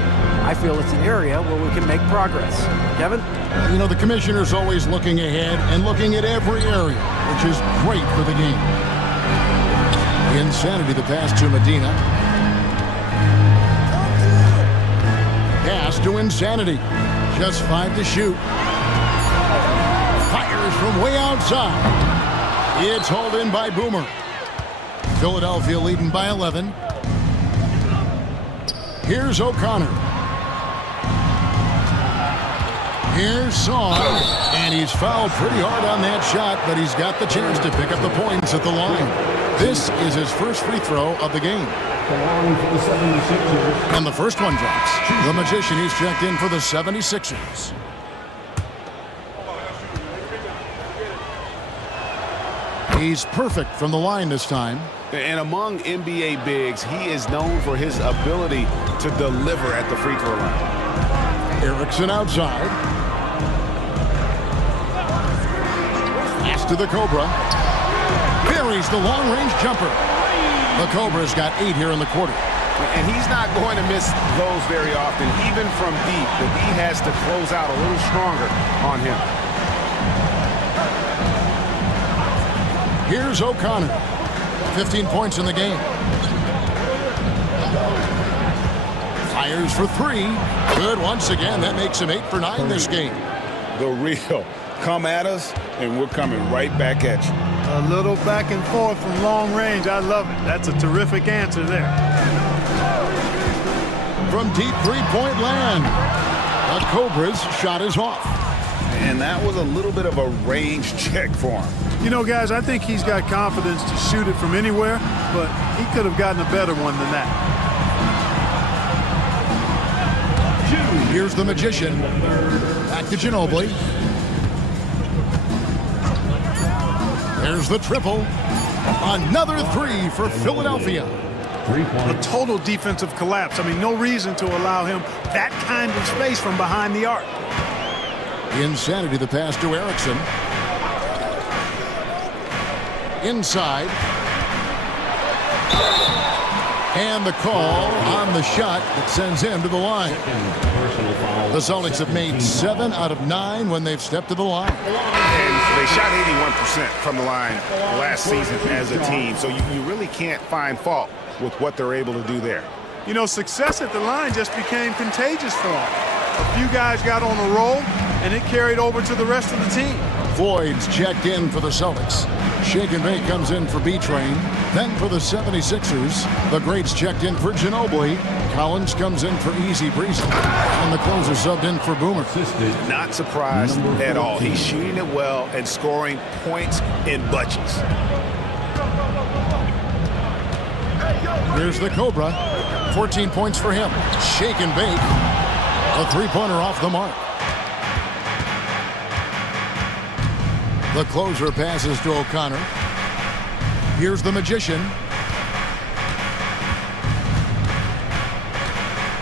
I feel it's an area where we can make progress. Kevin? You know, the commissioner's always looking ahead and looking at every area, which is great for the game. Insanity, the pass to Medina. Pass to Insanity. Just 5 to shoot. Fires from way outside. It's hauled in by Boomer. Philadelphia leading by 11. Here's O'Connor. Here's Song. And he's fouled pretty hard on that shot, but he's got the chance to pick up the points at the line. This is his first free throw of the game. For the 76ers. And the first one drops. The Magician, he's checked in for the 76ers. He's perfect from the line this time. And among NBA bigs, he is known for his ability to deliver at the free throw line. Erickson outside. Pass to the Cobra. Buries the long-range jumper. The Cobra's got 8 here in the quarter. And he's not going to miss those very often, even from deep. The D has to close out a little stronger on him. Here's O'Connor. 15 points in the game. Fires for 3. Good once again. That makes him 8 for 9 this game. The real. Come at us, and we're coming right back at you. A little back and forth from long range. I love it. That's a terrific answer there. From deep three-point land, the Cobra's shot is off. And that was a little bit of a range check for him. You know, guys, I think he's got confidence to shoot it from anywhere, but he could have gotten a better one than that. Here's the Magician. Back to Ginobili. There's the triple. Another 3 for Philadelphia. A total defensive collapse. I mean, no reason to allow him that kind of space from behind the arc. Insanity, the pass to Erickson. Inside. And the call on the shot that sends him to the line. The Celtics have made 7 out of 9 when they've stepped to the line. And they shot 81% from the line last season as a team, so you really can't find fault with what they're able to do there. You know, success at the line just became contagious for him. A few guys got on a roll, and it carried over to the rest of the team. Floyd's checked in for the Celtics. Shake and Bake comes in for B-Train. Then for the 76ers, the greats checked in for Ginobili. Collins comes in for Easy Breezy. And the closer subbed in for Boomer. Not surprised at all. He's shooting it well and scoring points in bunches. Here's the Cobra. 14 points for him. Shake and Bake. A three-pointer off the mark. The closer passes to O'Connor. Here's the Magician.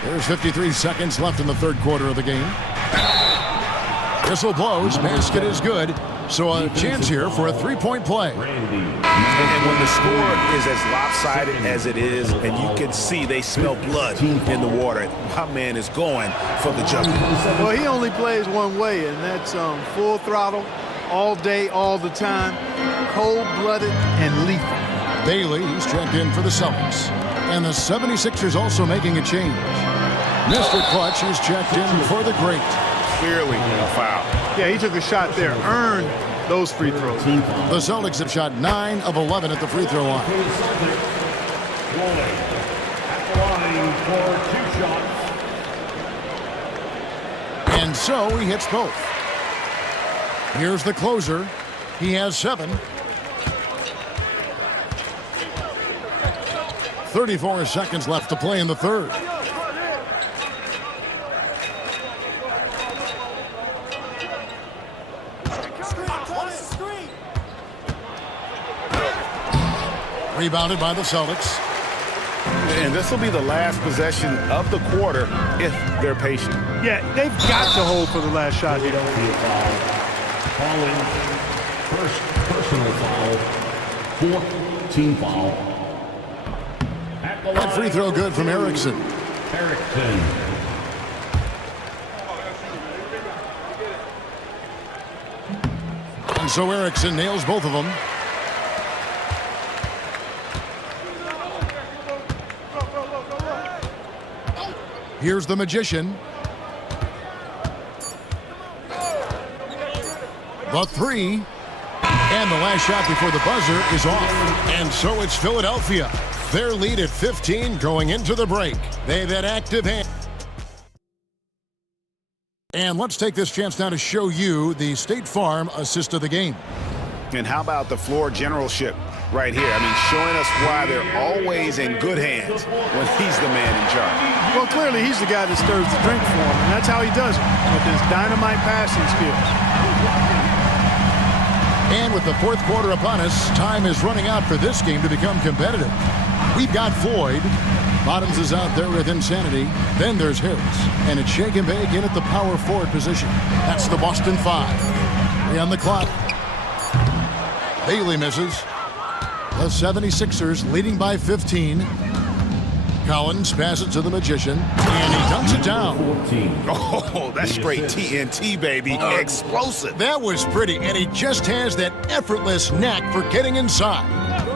There's 53 seconds left in the third quarter of the game. Whistle blows. Basket is good. So a chance here for a three-point play. And when the score is as lopsided as it is, and you can see they smell blood in the water, my man is going for the jumper. Well, he only plays one way, and that's full throttle, all day, all the time, cold-blooded and lethal. Bailey, he's checked in for the Celtics. And the 76ers also making a change. Mr. Clutch is checked in for the great. Clearly a foul. Yeah, he took a shot there, earned those free throws. The Celtics have shot 9 of 11 at the free throw line. At the line for 2 shots. And so he hits both. Here's the closer. He has 7. 34 seconds left to play in the third. Rebounded by the Celtics. And this will be the last possession of the quarter if they're patient. Yeah, they've got to hold for the last shot here. Calling first personal foul, 4th team foul. At the That line, free throw good from Erickson. Erickson. And so Erickson nails both of them. Here's the Magician. The three. And the last shot before the buzzer is off. And so it's Philadelphia. Their lead at 15 going into the break. They've had active hand. And let's take this chance now to show you the State Farm assist of the game. And how about the floor generalship right here? I mean, showing us why they're always in good hands when he's the man in charge. Well, clearly he's the guy that stirs the drink for him, and that's how he does it, with his dynamite passing skills. And with the fourth quarter upon us, time is running out for this game to become competitive. We've got Floyd. Bottoms is out there with Insanity. Then there's Harris. And it's Shake and Bake in at the power forward position. That's the Boston 5. 3 on the clock. Bailey misses. The 76ers leading by 15. Collins passes to the Magician, and he dunks it down. Oh, that's straight TNT, baby. Explosive. That was pretty, and he just has that effortless knack for getting inside.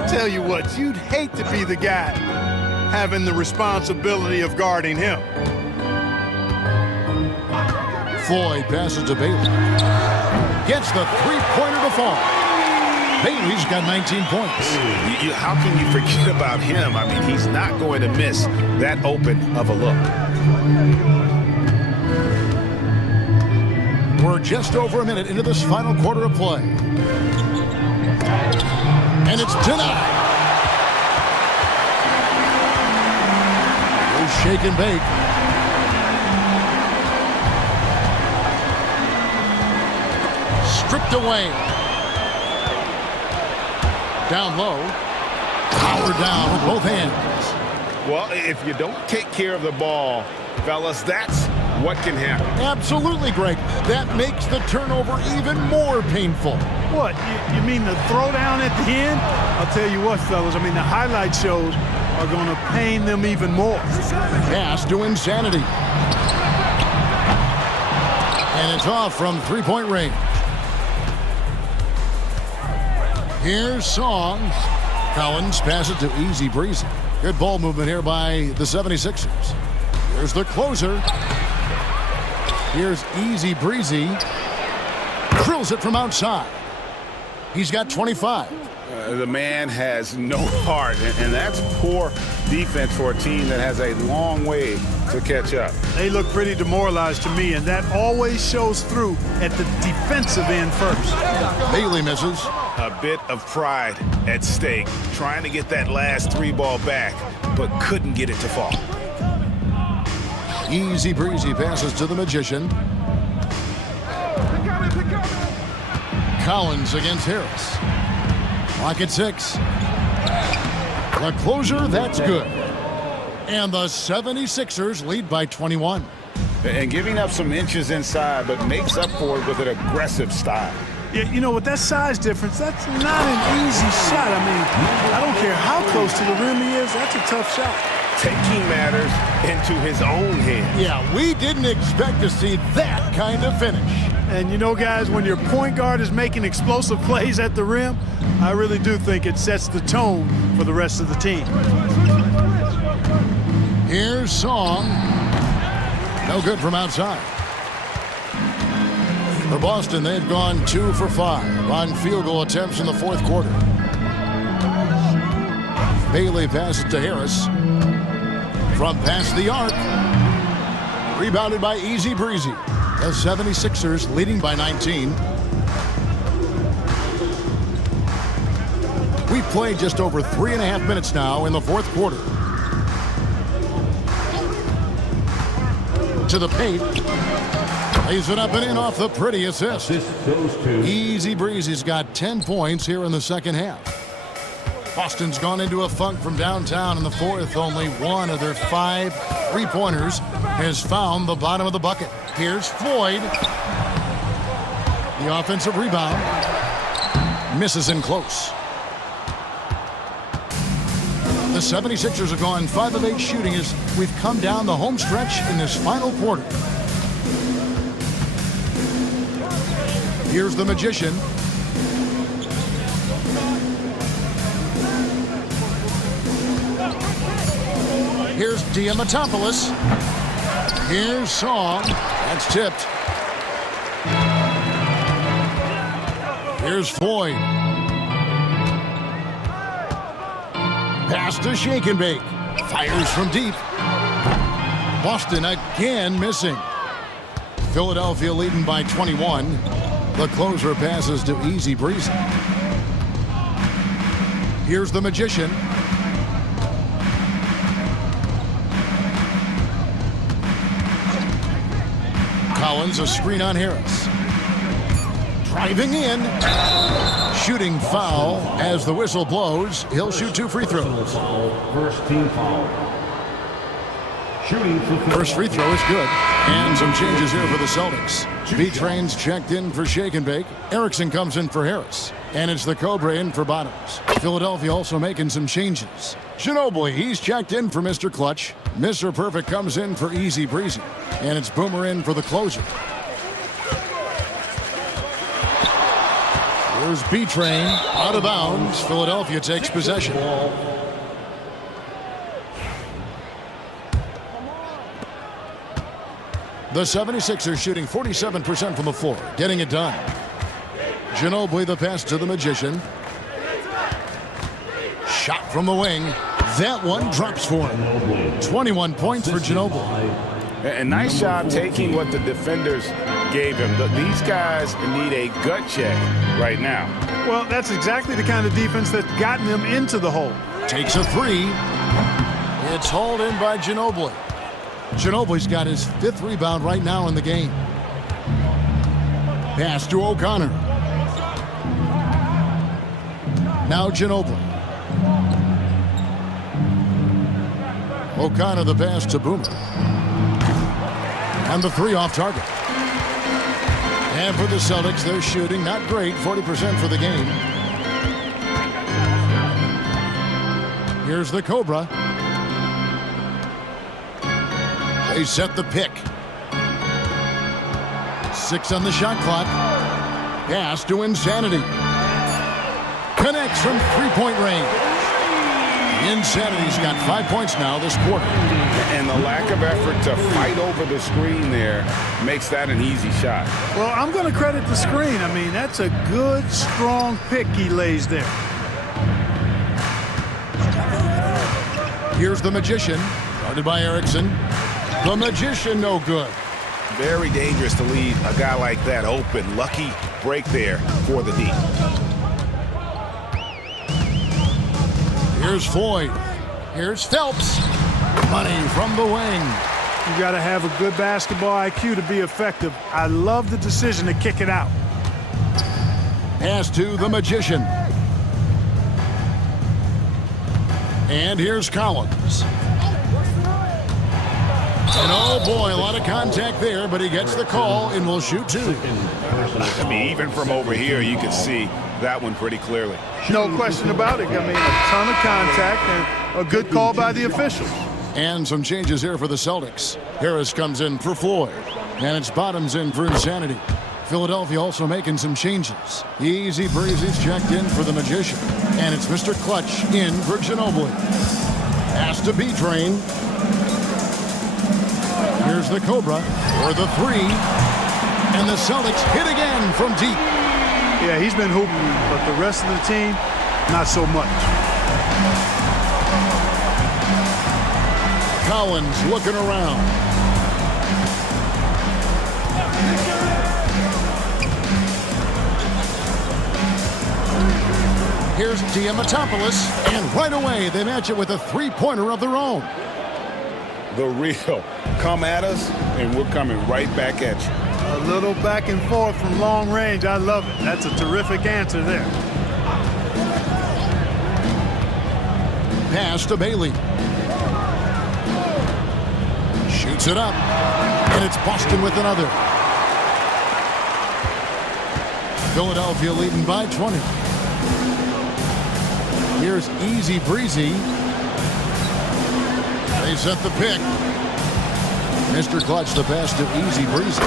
Tell you what, you'd hate to be the guy having the responsibility of guarding him. Floyd passes to Bailey. Gets the three-pointer to fall. Bailey's got 19 points. How can you forget about him? I mean, he's not going to miss that open of a look. We're just over a minute into this final quarter of play. And it's denied. Here's Shake and Bake. Stripped away. Down low. Power down with both hands. Well, if you don't take care of the ball, fellas, that's what can happen. Absolutely, Greg. That makes the turnover even more painful. What, you mean the throwdown at the end? I'll tell you what, fellas, I mean, the highlight shows are going to pain them even more. Pass to Insanity. And it's off from three-point range. Here's Song. Collins passes to Easy Breezy. Good ball movement here by the 76ers. Here's the closer. Here's Easy Breezy. Drills it from outside. He's got 25. The man has no heart, and that's poor defense for a team that has a long way to catch up. They look pretty demoralized to me, and that always shows through at the defensive end first. Bailey misses. A bit of pride at stake, trying to get that last 3 ball back, but couldn't get it to fall. Easy breezy passes to the Magician. Collins against Harris. Lock at 6. The closer, that's good. And the 76ers lead by 21. And giving up some inches inside, but makes up for it with an aggressive style. Yeah, you know, with that size difference, that's not an easy shot. I mean, I don't care how close to the rim he is, that's a tough shot. Taking matters into his own hands. Yeah, we didn't expect to see that kind of finish. And you know, guys, when your point guard is making explosive plays at the rim, I really do think it sets the tone for the rest of the team. Here's Song. No good from outside. For Boston, they've gone 2 for 5 on field goal attempts in the fourth quarter. Bailey passes to Harris. From past the arc. Rebounded by Easy Breezy. The 76ers leading by 19. We've played just over 3.5 minutes now in the fourth quarter. To the paint. Lays it up and in off the pretty assist. Easy Breezy's got 10 points here in the second half. Boston's gone into a funk from downtown in the fourth. Only one of their 5 3-pointers has found the bottom of the bucket. Here's Floyd. The offensive rebound. Misses in close. The 76ers have gone 5 of 8 shooting as we've come down the home stretch in this final quarter. Here's the Magician. Here's Diamatopoulos. Here's Song. That's tipped. Here's Floyd. Pass to Shake and Bake. Fires from deep. Boston again missing. Philadelphia leading by 21. The closer passes to Easy Breezy. Here's the Magician. Collins, a screen on Harris. Driving in. Shooting foul as the whistle blows. He'll shoot 2 free throws. First team foul. Shooting for First free throw is good. And some changes here for the Celtics. B-Train's checked in for Shake and Bake. Erickson comes in for Harris. And it's the Cobra in for Bottoms. Philadelphia also making some changes. Ginobili, he's checked in for Mr. Clutch. Mr. Perfect comes in for Easy Breezy. And it's Boomer in for the closer. Here's B-Train out of bounds. Philadelphia takes possession. The 76ers shooting 47% from the floor, getting it done. Ginobili the pass to the Magician. Shot from the wing. That one drops for him. 21 points for Ginobili. A nice job taking what the defenders gave him. These guys need a gut check right now. Well, that's exactly the kind of defense that's gotten them into the hole. Takes a 3. It's hauled in by Ginobili. Ginobili's got his 5th rebound right now in the game. Pass to O'Connor. Now Ginobili. O'Connor the pass to Boomer. And the 3 off target. And for the Celtics, they're shooting not great, 40% for the game. Here's the Cobra. They set the pick. 6 on the shot clock. Pass to Insanity. Connects from 3-point range. Insanity's got 5 points now this quarter. And the lack of effort to fight over the screen there makes that an easy shot. Well, I'm going to credit the screen. I mean, that's a good, strong pick he lays there. Here's the Magician, guarded by Erickson. The Magician, no good. Very dangerous to leave a guy like that open. Lucky break there for the D. Here's Floyd. Here's Phelps. Money from the wing. You got to have a good basketball IQ to be effective. I love the decision to kick it out. Pass to the Magician. And here's Collins. And oh boy, a lot of contact there, but he gets the call and will shoot two. I mean, even from over here, you can see that one pretty clearly. No question about it. I mean, a ton of contact and a good call by the officials. And some changes here for the Celtics. Harris comes in for Floyd. And it's Bottoms in for Insanity. Philadelphia also making some changes. Easy Breezy's checked in for the Magician. And it's Mr. Clutch in for Ginobili. Pass to B-Train. Here's the Cobra for the three. And the Celtics hit again from deep. Yeah, he's been hooping, but the rest of the team, not so much. Collins looking around. Here's Diamatopoulos, and right away they match it with a three-pointer of their own. The real. Come at us, and we're coming right back at you. A little back and forth from long range. I love it. That's a terrific answer there. Pass to Bailey. Shoots it up. And it's Boston with another. Philadelphia leading by 20. Here's Easy Breezy. They set the pick. Mr. Clutch, the pass to Easy Breezy.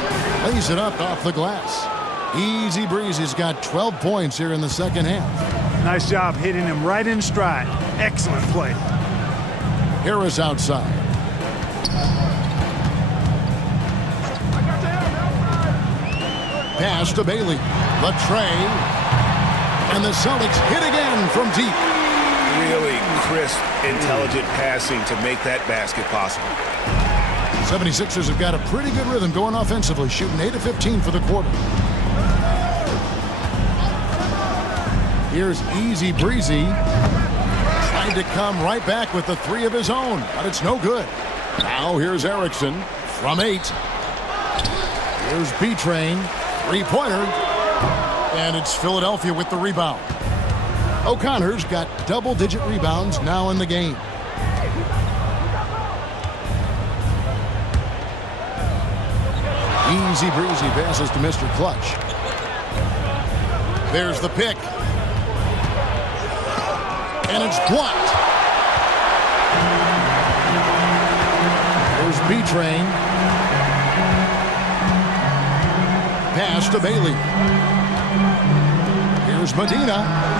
Lays it up off the glass. Easy Breezy's got 12 points here in the second half. Nice job hitting him right in stride. Excellent play. Harris outside. Pass to Bailey. The tray. And the Celtics hit again from deep. Really crisp, intelligent passing to make that basket possible. 76ers have got a pretty good rhythm going offensively, shooting 8 of 15 for the quarter. Here's Easy Breezy. Trying to come right back with the three of his own, but it's no good. Now here's Erickson from 8. Here's B-Train. Three-pointer. And it's Philadelphia with the rebound. O'Connor's got double-digit rebounds now in the game. Easy Breezy passes to Mr. Clutch. There's the pick. And it's blocked. There's B-Train. Pass to Bailey. Here's Medina.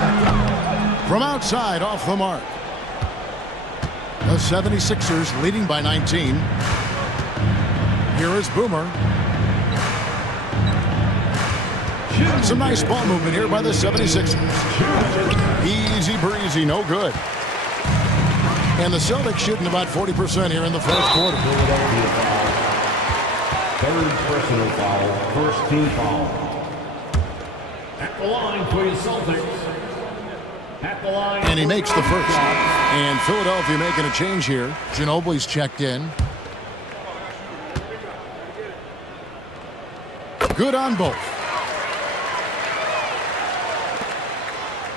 From outside, off the mark. The 76ers leading by 19. Here is Boomer. Some nice ball movement here by the 76ers. Easy Breezy, no good. And the Celtics shooting about 40% here in the fourth quarter. Third personal foul, first team foul. At the line for the Celtics. At the line. And he makes the first. And Philadelphia making a change here. Ginobili's checked in. Good on both.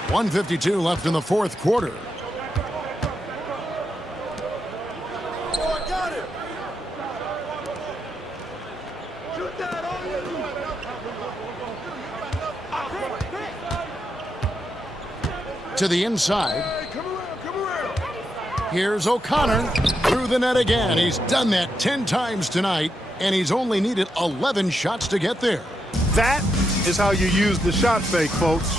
1:52 left in the fourth quarter. To the inside. Here's O'Connor through the net again. He's done that 10 times tonight, and he's only needed 11 shots to get there. That is how you use the shot fake, folks.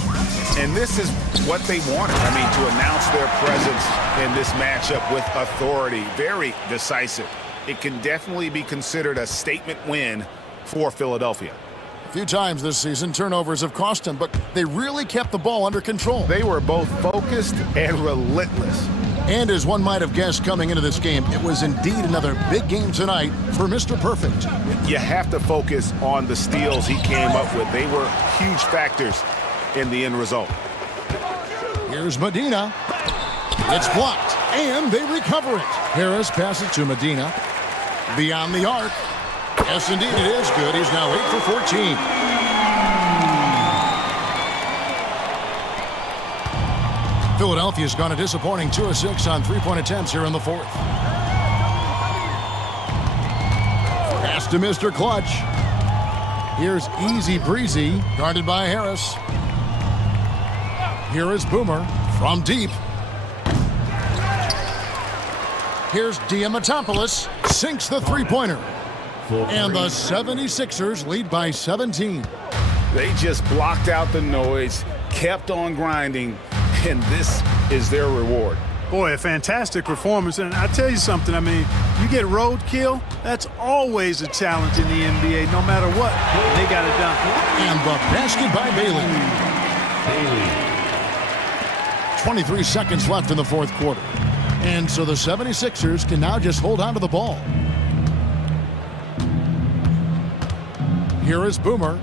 And this is what they wanted. I mean, to announce their presence in this matchup with authority. Very decisive. It can definitely be considered a statement win for Philadelphia. A few times this season, turnovers have cost them, but they really kept the ball under control. They were both focused and relentless. And as one might have guessed coming into this game, it was indeed another big game tonight for Mr. Perfect. You have to focus on the steals he came up with. They were huge factors in the end result. Here's Medina. It's blocked, and they recover it. Harris passes to Medina. Beyond the arc. Yes, indeed, it is good. He's now 8 for 14. Philadelphia's gone a disappointing 2 of 6 on three-point attempts here in the fourth. Pass to Mr. Clutch. Here's Easy Breezy, guarded by Harris. Here is Boomer from deep. Here's Diamatopoulos, sinks the three-pointer. And the 76ers lead by 17. They just blocked out the noise, kept on grinding, and this is their reward. Boy, a fantastic performance. And I tell you something, I mean, you get roadkill, that's always a challenge in the NBA, no matter what. They got it done. And the basket by Bailey. 23 seconds left in the fourth quarter. And so the 76ers can now just hold on to the ball. Here is Boomer.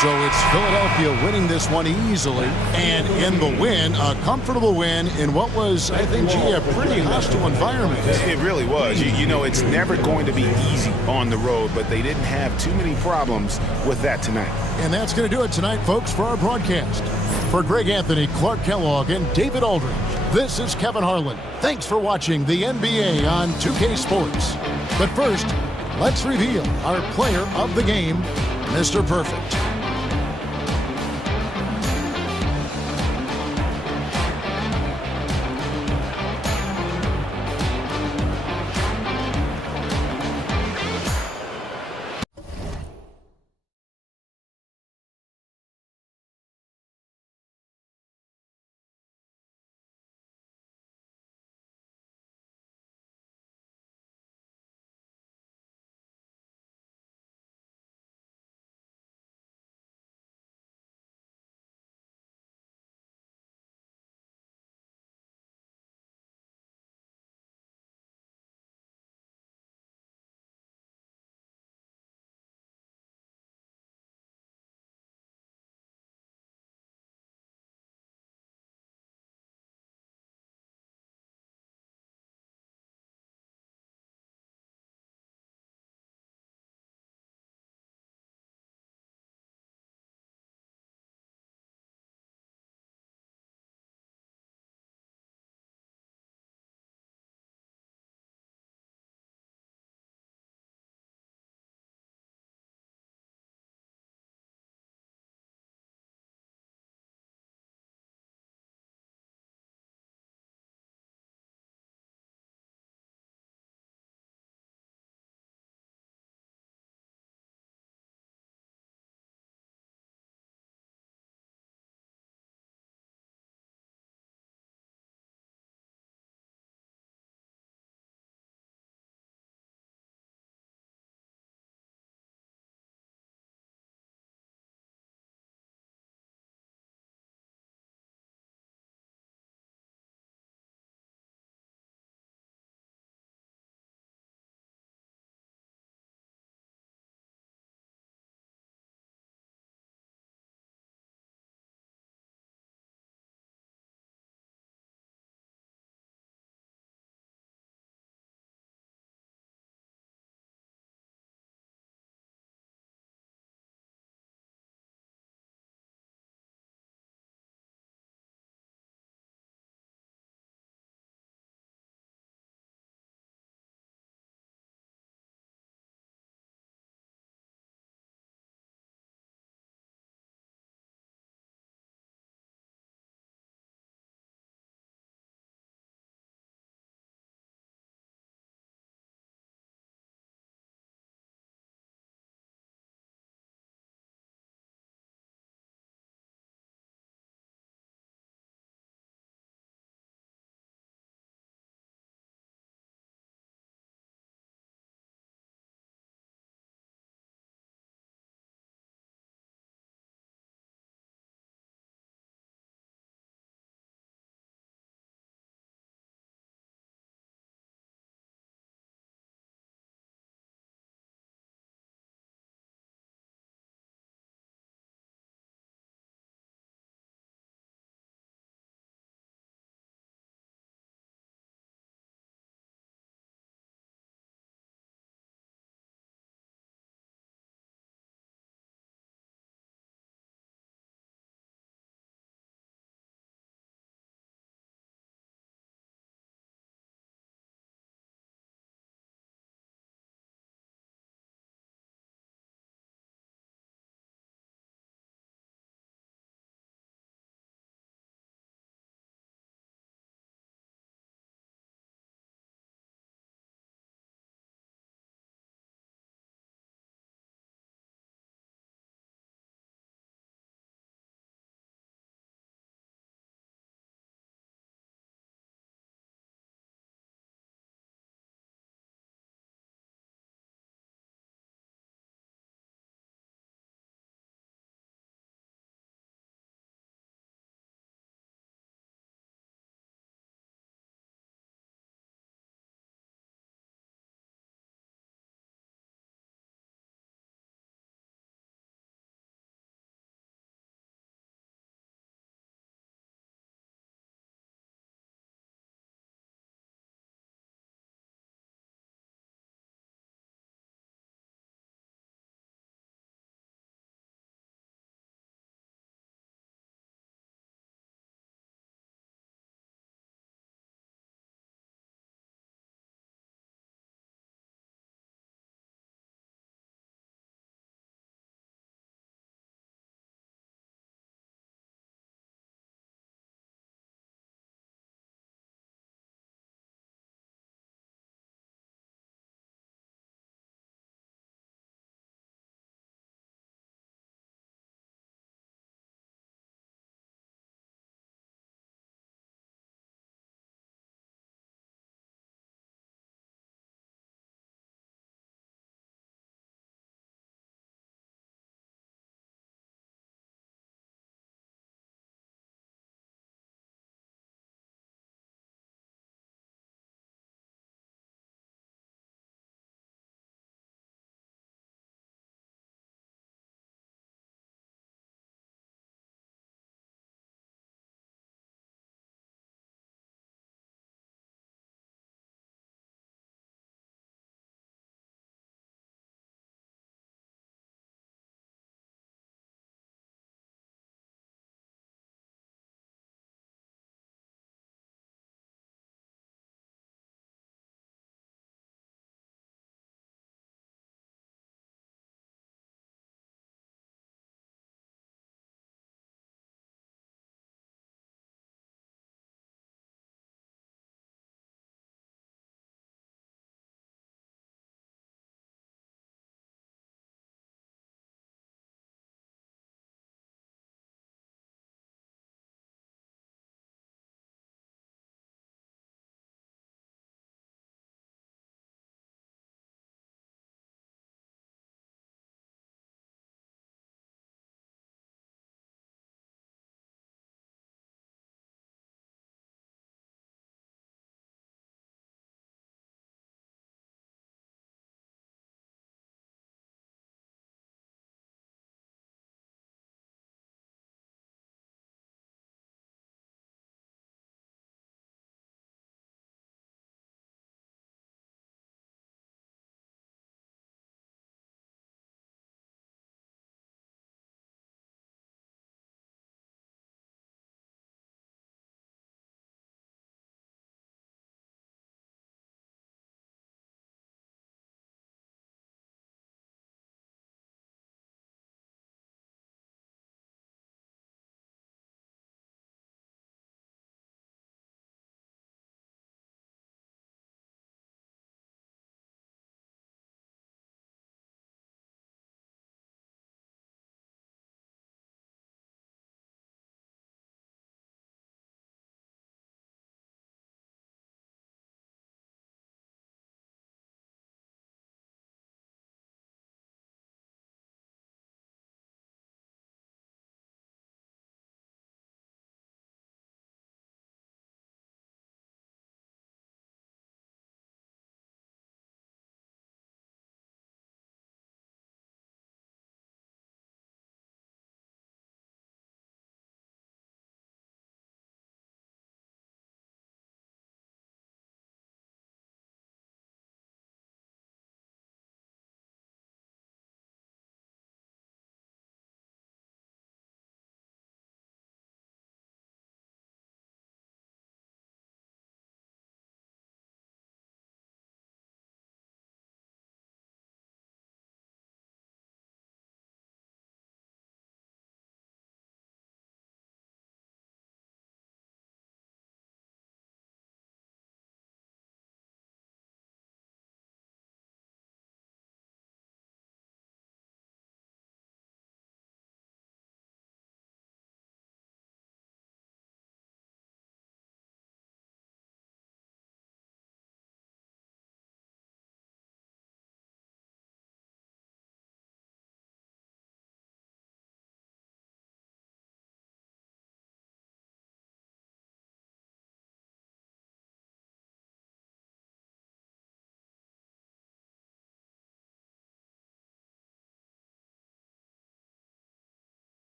So it's Philadelphia winning this one easily, and in the win, a comfortable win in what was, I think, a pretty hostile environment. It really was. You know, it's never going to be easy on the road, but they didn't have too many problems with that tonight. And that's going to do it tonight, folks, for our broadcast. For Greg Anthony, Clark Kellogg, and David Aldridge, this is Kevin Harlan. Thanks for watching the NBA on 2K Sports. But first, let's reveal our player of the game, Mr. Perfect.